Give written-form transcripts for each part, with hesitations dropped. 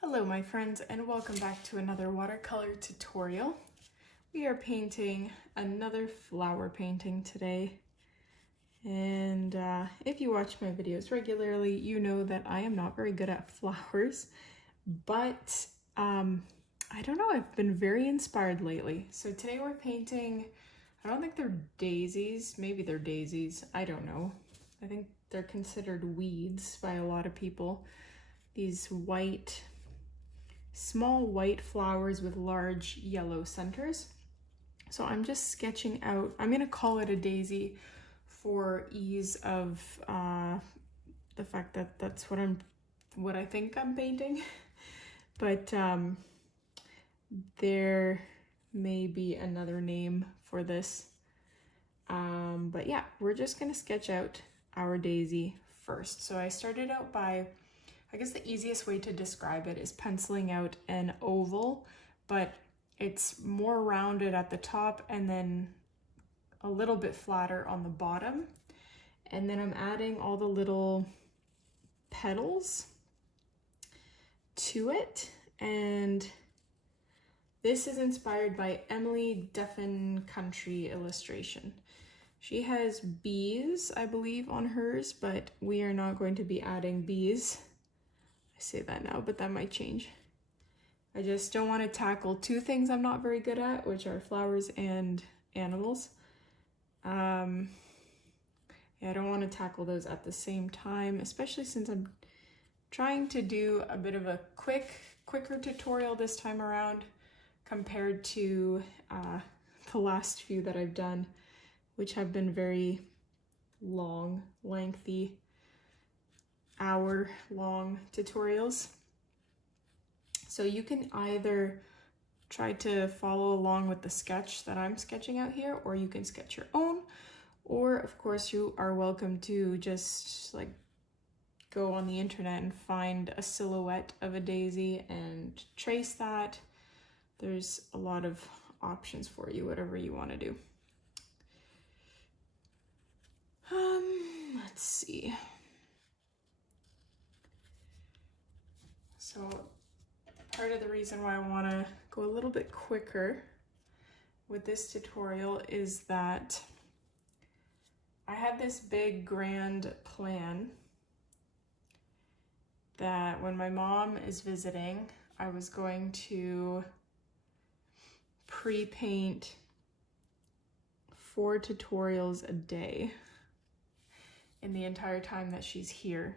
Hello my friends, and welcome back to another watercolor tutorial. We are painting another flower painting today, and if you watch my videos regularly you know that I am not very good at flowers, but I don't know, I've been very inspired lately. So today we're painting, I don't think they're daisies, maybe they're daisies, I don't know. I think they're considered weeds by a lot of people. These white, small white flowers with large yellow centers. So I'm just sketching out, I'm gonna call it a daisy for ease of the fact that that's what I think I'm painting. But there may be another name for this. But yeah, we're just gonna sketch out our daisy first. So I started out by, I guess the easiest way to describe it is penciling out an oval, but it's more rounded at the top and then a little bit flatter on the bottom. And then I'm adding all the little petals to it. And this is inspired by Emily Deffin Country Illustration. She has bees, I believe, on hers, but we are not going to be adding bees. I say that now, but that might change. I just don't want to tackle two things I'm not very good at, which are flowers and animals. Yeah, I don't want to tackle those at the same time, especially since I'm trying to do a bit of a quicker tutorial this time around compared to the last few that I've done, which have been very long, lengthy, hour-long tutorials. So you can either try to follow along with the sketch that I'm sketching out here, or you can sketch your own, or of course you are welcome to just like go on the internet and find a silhouette of a daisy and trace that. There's a lot of options for you, whatever you want to do. Let's see. So part of the reason why I want to go a little bit quicker with this tutorial is that I had this big grand plan that when my mom is visiting, I was going to pre-paint 4 tutorials a day in the entire time that she's here.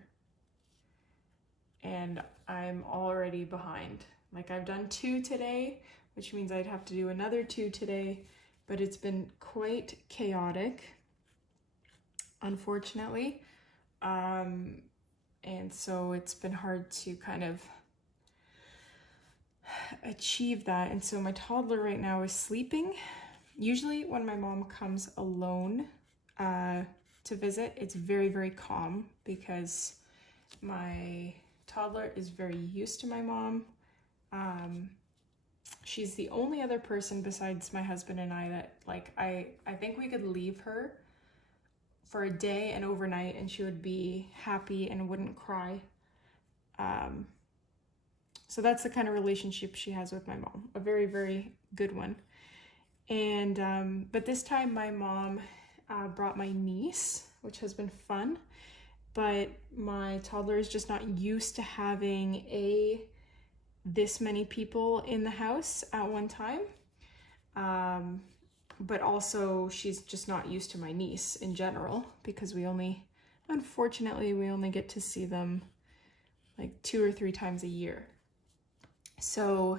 And I'm already behind. Like, I've done 2 today, which means I'd have to do another 2 today, but it's been quite chaotic, unfortunately. And so it's been hard to kind of achieve that. And so my toddler right now is sleeping. Usually when my mom comes alone to visit, it's very, very calm because my toddler is very used to my mom. She's the only other person besides my husband and I that, like, I think we could leave her for a day and overnight and she would be happy and wouldn't cry. So that's the kind of relationship she has with my mom, a very, very good one. And but this time my mom brought my niece, which has been fun. But my toddler is just not used to having this many people in the house at one time. But also she's just not used to my niece in general because unfortunately, we only get to see them like 2 or 3 times a year. So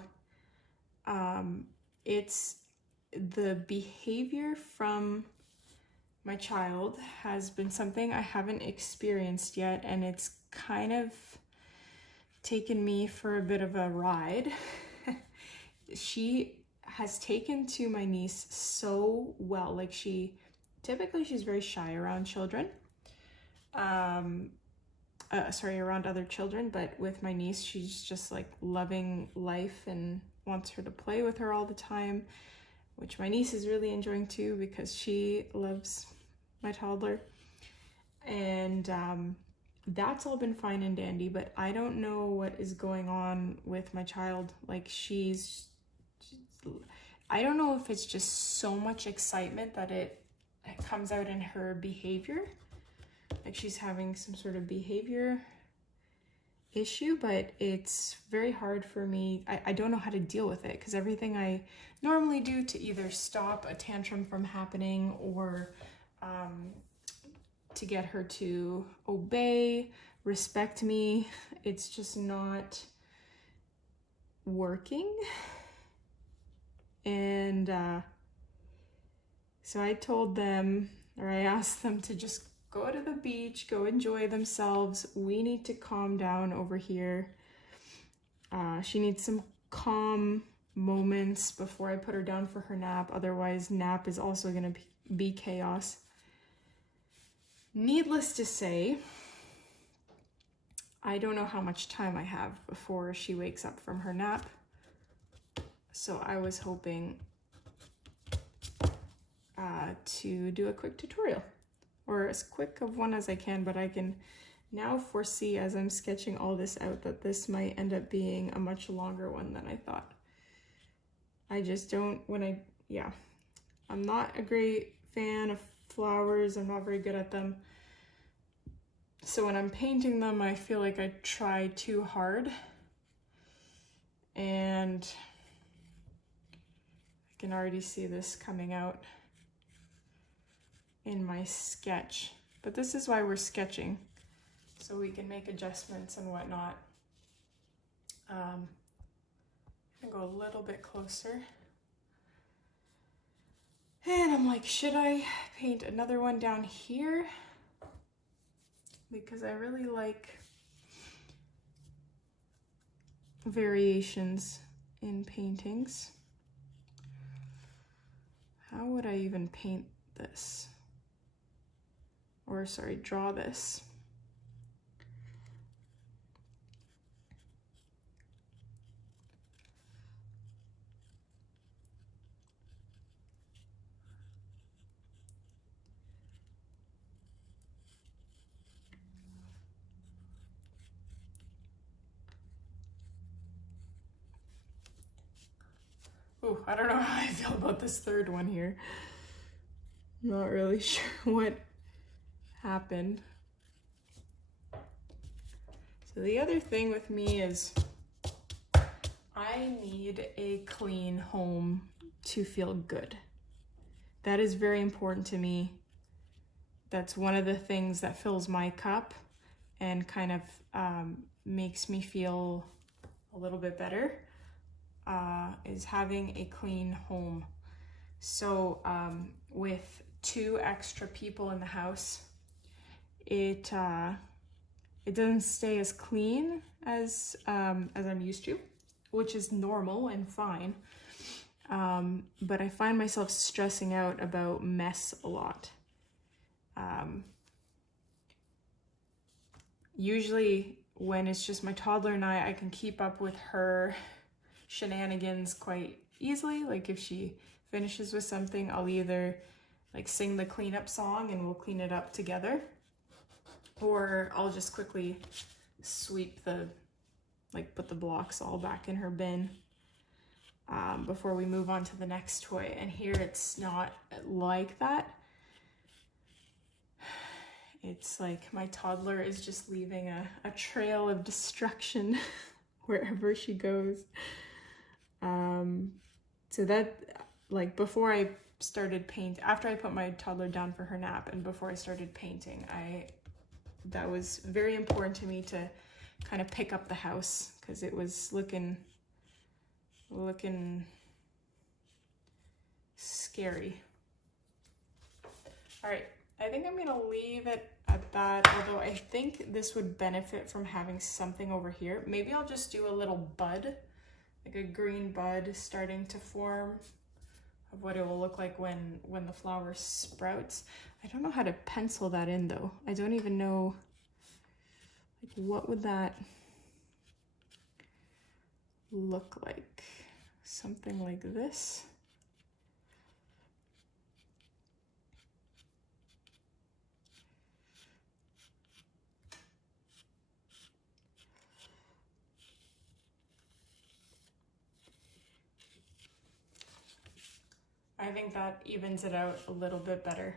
it's the behavior from my child has been something I haven't experienced yet, and it's kind of taken me for a bit of a ride. She has taken to my niece so well. Like, typically she's very shy around children, around other children, but with my niece, she's just like loving life and wants her to play with her all the time, which my niece is really enjoying too because she loves my toddler. And that's all been fine and dandy, but I don't know what is going on with my child. Like I don't know if it's just so much excitement that it comes out in her behavior. Like she's having some sort of behavior issue, but it's very hard for me. I don't know how to deal with it, because everything I normally do to either stop a tantrum from happening or to get her to obey, respect me, it's just not working. And so I told them, or I asked them to just go to the beach, go enjoy themselves. We need to calm down over here. She needs some calm moments before I put her down for her nap. Otherwise, nap is also going to be chaos. Needless to say, I don't know how much time I have before she wakes up from her nap. So I was hoping to do a quick tutorial, or as quick of one as I can, but I can now foresee as I'm sketching all this out that this might end up being a much longer one than I thought. I just don't, I'm not a great fan of flowers. I'm not very good at them. So when I'm painting them, I feel like I try too hard. And I can already see this coming out in my sketch. But this is why we're sketching, so we can make adjustments and whatnot. I'm gonna go a little bit closer. And I'm like, should I paint another one down here? Because I really like variations in paintings. How would I even paint this? Or sorry, draw this. Ooh, I don't know how I feel about this third one here. I'm not really sure what happened. So the other thing with me is I need a clean home to feel good. That is very important to me. That's one of the things that fills my cup and kind of makes me feel a little bit better, is having a clean home. So with 2 extra people in the house, it doesn't stay as clean as I'm used to, which is normal and fine. But I find myself stressing out about mess a lot. Usually when it's just my toddler and I can keep up with her shenanigans quite easily. Like if she finishes with something, I'll either like sing the cleanup song and we'll clean it up together, or I'll just quickly sweep put the blocks all back in her bin before we move on to the next toy. And here it's not like that. It's like my toddler is just leaving a trail of destruction wherever she goes. So that, like, before I started after I put my toddler down for her nap and before I started painting, that was very important to me to kind of pick up the house, because it was looking scary. All right, I think I'm gonna leave it at that, although I think this would benefit from having something over here. Maybe I'll just do a little bud, like a green bud starting to form, of what it will look like when the flower sprouts. I don't know how to pencil that in though. I don't even know, like, what would that look like? Something like this. think that evens it out a little bit better.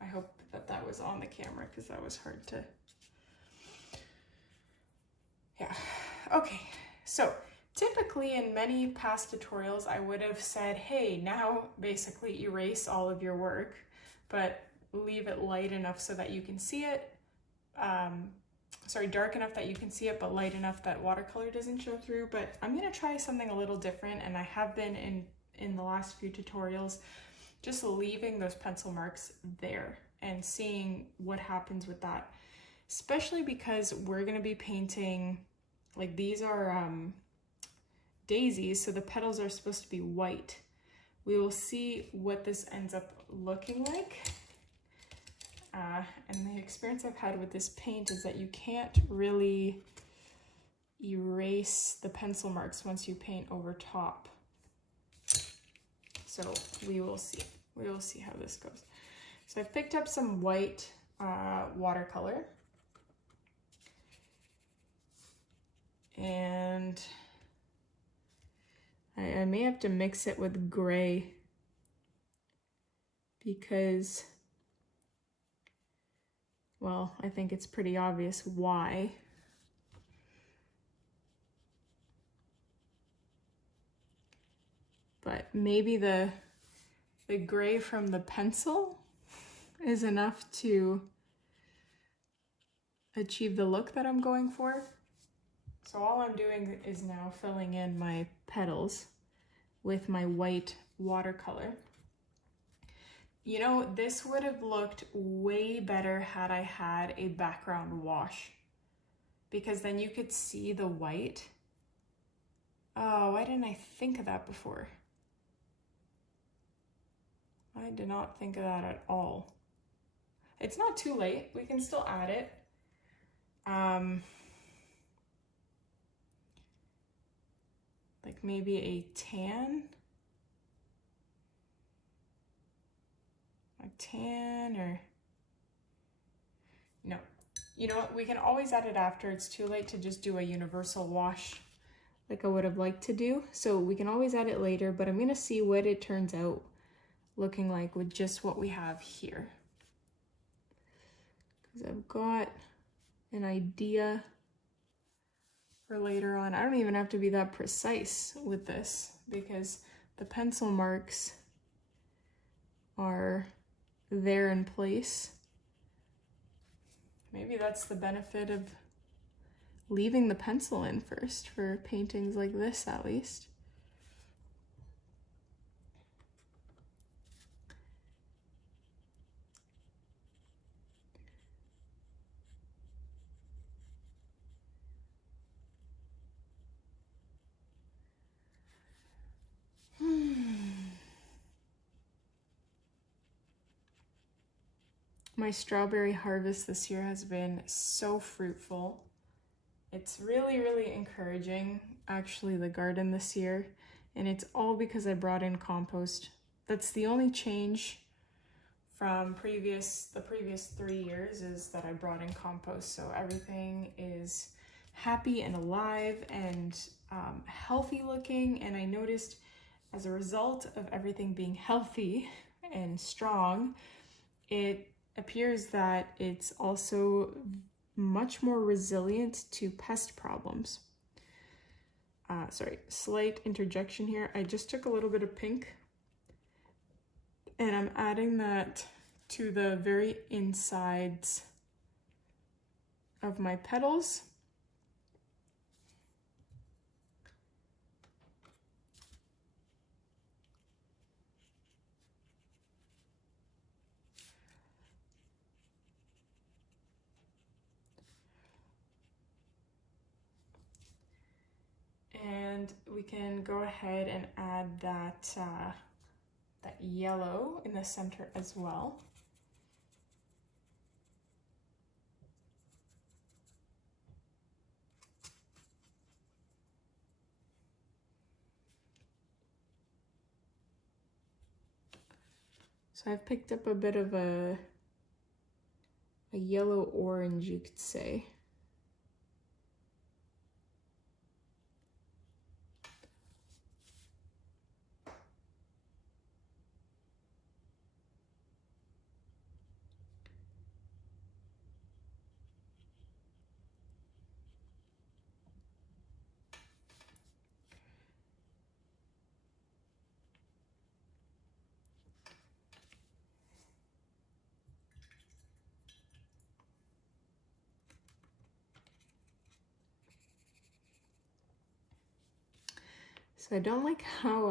I hope that that was on the camera because that was hard to, yeah. Okay, so typically in many past tutorials, I would have said, hey, now basically erase all of your work, but leave it light enough so that you can see it. Sorry, dark enough that you can see it, but light enough that watercolor doesn't show through. But I'm gonna try something a little different, and I have been in the last few tutorials, just leaving those pencil marks there and seeing what happens with that. Especially because we're gonna be painting, like these are daisies, so the petals are supposed to be white. We will see what this ends up looking like. And the experience I've had with this paint is that you can't really erase the pencil marks once you paint over top. So we will see. We will see how this goes. So I've picked up some white watercolor. And I may have to mix it with gray because, well, I think it's pretty obvious why. But maybe the gray from the pencil is enough to achieve the look that I'm going for. So all I'm doing is now filling in my petals with my white watercolor. You know, this would have looked way better had I had a background wash, because then you could see the white. Oh, why didn't I think of that before? I did not think of that at all. It's not too late. We can still add it. Like maybe a tan. A tan or... No. You know what? We can always add it after. It's too late to just do a universal wash like I would have liked to do. So we can always add it later, but I'm going to see what it turns out looking like with just what we have here. Because I've got an idea for later on. I don't even have to be that precise with this because the pencil marks are there in place. Maybe that's the benefit of leaving the pencil in first for paintings like this, at least. My strawberry harvest this year has been so fruitful. It's really, really encouraging, actually, the garden this year. And it's all because I brought in compost. That's the only change from the previous 3 years, is that I brought in compost. So everything is happy and alive and healthy looking. And I noticed as a result of everything being healthy and strong, it appears that it's also much more resilient to pest problems. Sorry, slight interjection here. I just took a little bit of pink and I'm adding that to the very insides of my petals. And we can go ahead and add that, that yellow in the center as well. So I've picked up a bit of a yellow orange, you could say. So I don't like how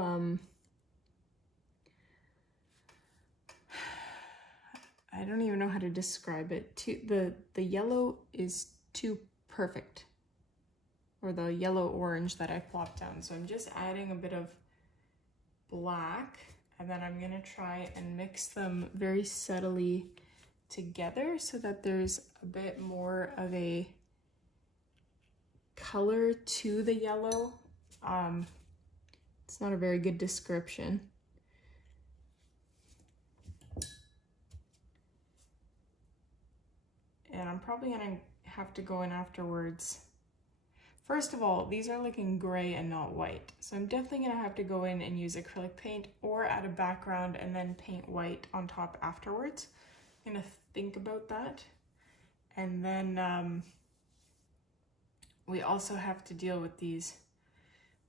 I don't even know how to describe it. The yellow is too perfect, or the yellow orange that I plopped down. So I'm just adding a bit of black, and then I'm gonna try and mix them very subtly together so that there's a bit more of a color to the yellow. It's not a very good description. And I'm probably gonna have to go in afterwards. First of all, these are looking gray and not white. So I'm definitely gonna have to go in and use acrylic paint or add a background and then paint white on top afterwards. I'm gonna think about that. And then we also have to deal with these,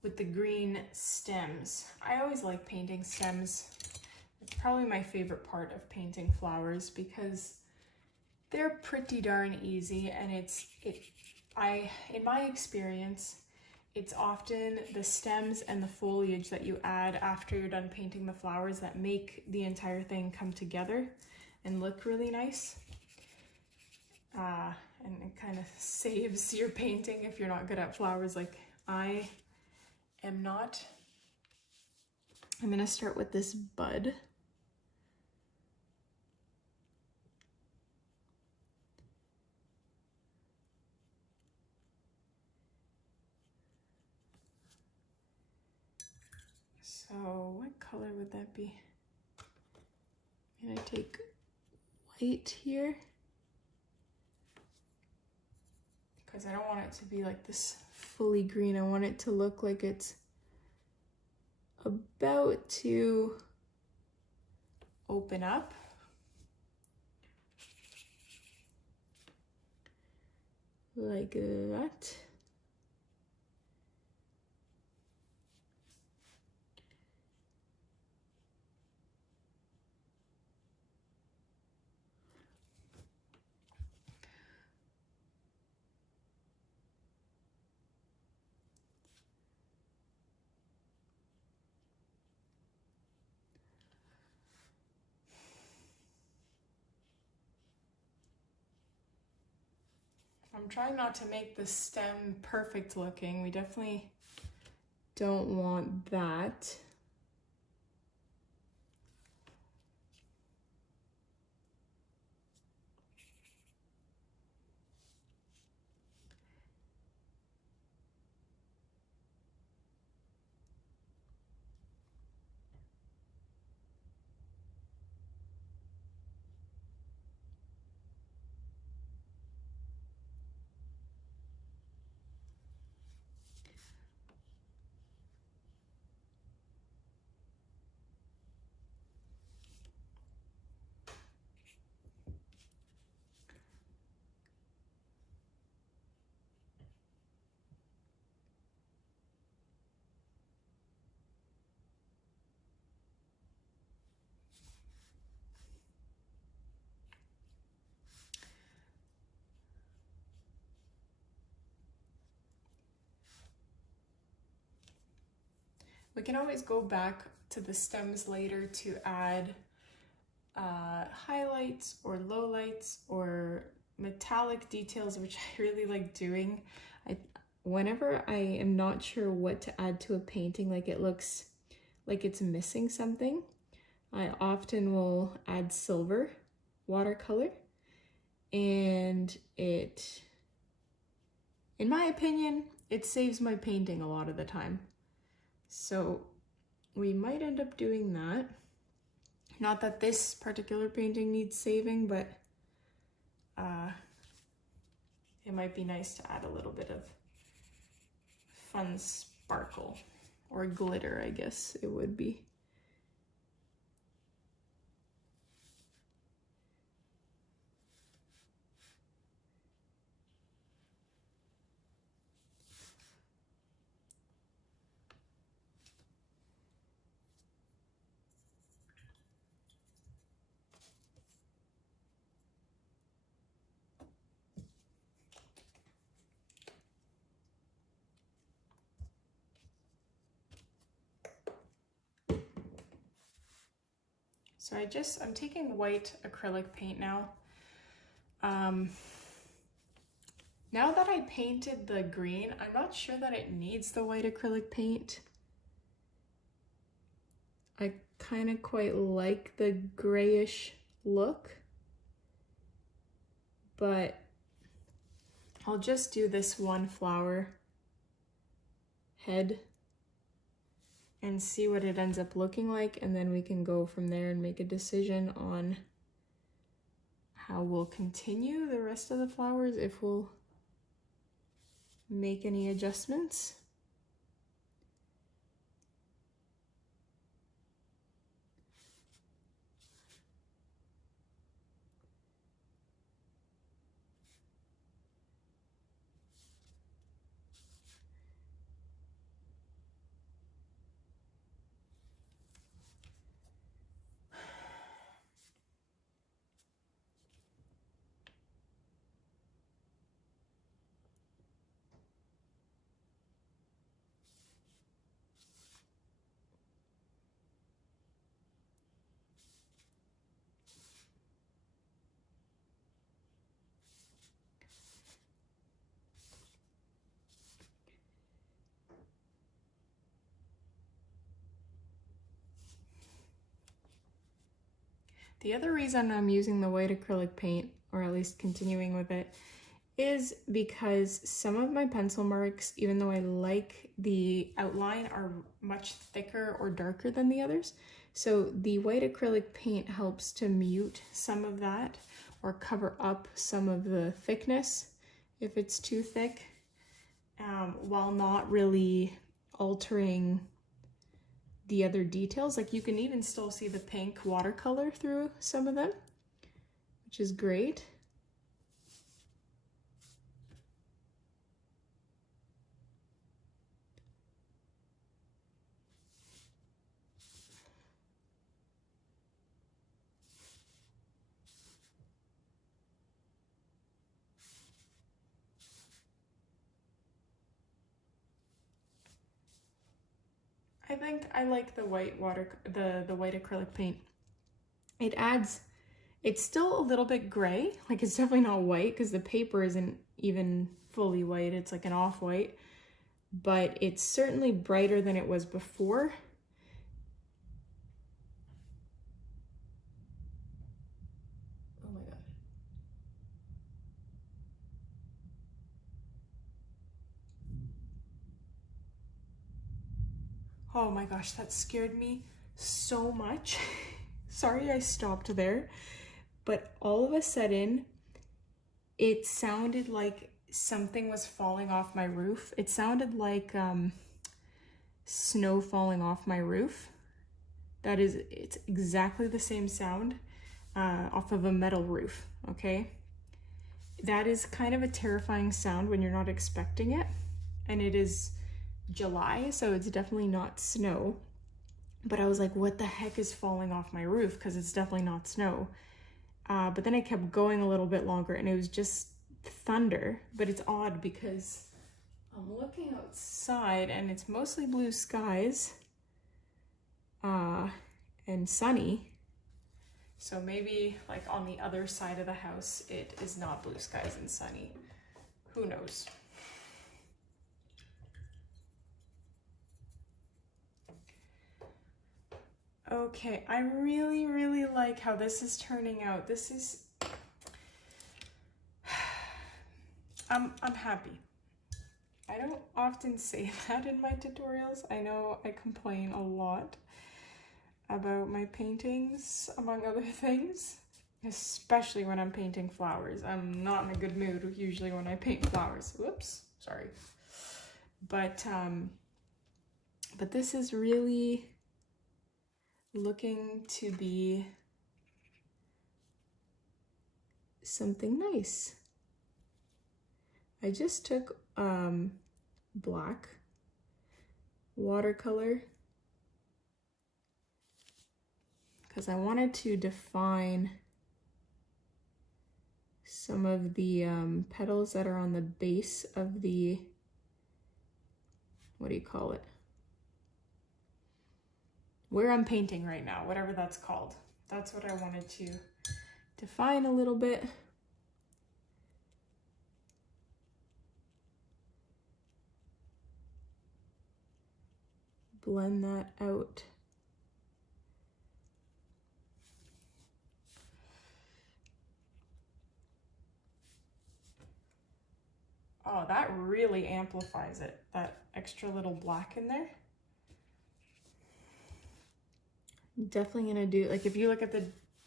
with the green stems. I always like painting stems. It's probably my favorite part of painting flowers because they're pretty darn easy, and in my experience, it's often the stems and the foliage that you add after you're done painting the flowers that make the entire thing come together and look really nice. And it kind of saves your painting if you're not good at flowers like I am not. I'm gonna start with this bud. So what color would that be? I'm gonna take white here, because I don't want it to be like this fully green. I want it to look like it's about to open up. Like that. I'm trying not to make the stem perfect looking. We definitely don't want that. We can always go back to the stems later to add highlights or lowlights or metallic details, which I really like doing. Whenever I am not sure what to add to a painting, like it looks like it's missing something, I often will add silver watercolor, and it, in my opinion, it saves my painting a lot of the time. So we might end up doing that. Not that this particular painting needs saving, but it might be nice to add a little bit of fun sparkle, or glitter, I guess it would be. So I'm taking white acrylic paint now. Now that I painted the green, I'm not sure that it needs the white acrylic paint. I kind of quite like the grayish look, but I'll just do this one flower head and see what it ends up looking like, and then we can go from there and make a decision on how we'll continue the rest of the flowers, if we'll make any adjustments. The other reason I'm using the white acrylic paint, or at least continuing with it, is because some of my pencil marks, even though I like the outline, are much thicker or darker than the others. So the white acrylic paint helps to mute some of that or cover up some of the thickness if it's too thick, while not really altering the other details. Like, you can even still see the pink watercolor through some of them, which is great. I think I like the white the white acrylic paint. It's still a little bit gray, like it's definitely not white because the paper isn't even fully white, it's like an off-white, but it's certainly brighter than it was before. Oh my God. Oh my gosh, that scared me so much. Sorry I stopped there, but all of a sudden it sounded like something was falling off my roof. It sounded like snow falling off my roof. It's exactly the same sound off of a metal roof, okay? That is kind of a terrifying sound when you're not expecting it, and it is July, so it's definitely not snow. But I was like, what the heck is falling off my roof? Because it's definitely not snow. But then I kept going a little bit longer and it was just thunder. But it's odd because I'm looking outside and it's mostly blue skies and sunny. So maybe like on the other side of the house, it is not blue skies and sunny. Who knows? Okay, I really, really like how this is turning out. This is, I'm happy. I don't often say that in my tutorials. I know I complain a lot about my paintings, among other things, especially when I'm painting flowers. I'm not in a good mood usually when I paint flowers. Whoops, sorry. But this is really looking to be something nice. I just took black watercolor because I wanted to define some of the petals that are on the base of the, what do you call it? Where I'm painting right now, whatever that's called. that's what I wanted to define a little bit. Blend that out. Oh, that really amplifies it, that extra little black in there. I'm definitely gonna do, like, if you look at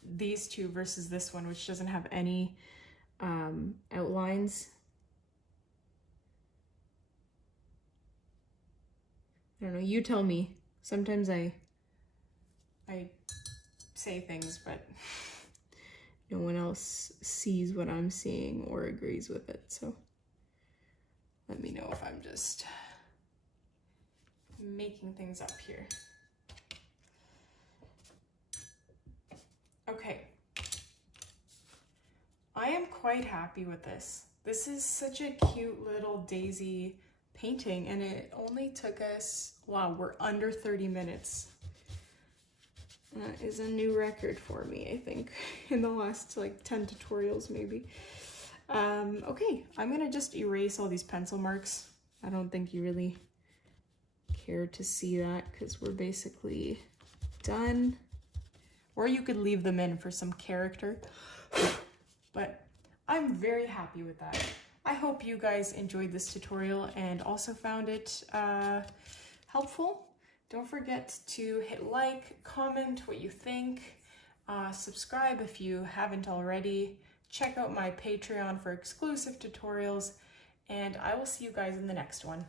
these two versus this one, which doesn't have any outlines. I don't know, you tell me. Sometimes I say things, but no one else sees what I'm seeing or agrees with it, so let me know if I'm just making things up here. Okay. I am quite happy with this. This is such a cute little daisy painting, and it only took us, wow, we're under 30 minutes. That is a new record for me, I think, in the last like 10 tutorials maybe. Okay, I'm gonna just erase all these pencil marks. I don't think you really care to see that because we're basically done. Or you could leave them in for some character. But I'm very happy with that. I hope you guys enjoyed this tutorial and also found it helpful. Don't forget to hit like, comment what you think, subscribe if you haven't already, check out my Patreon for exclusive tutorials, and I will see you guys in the next one.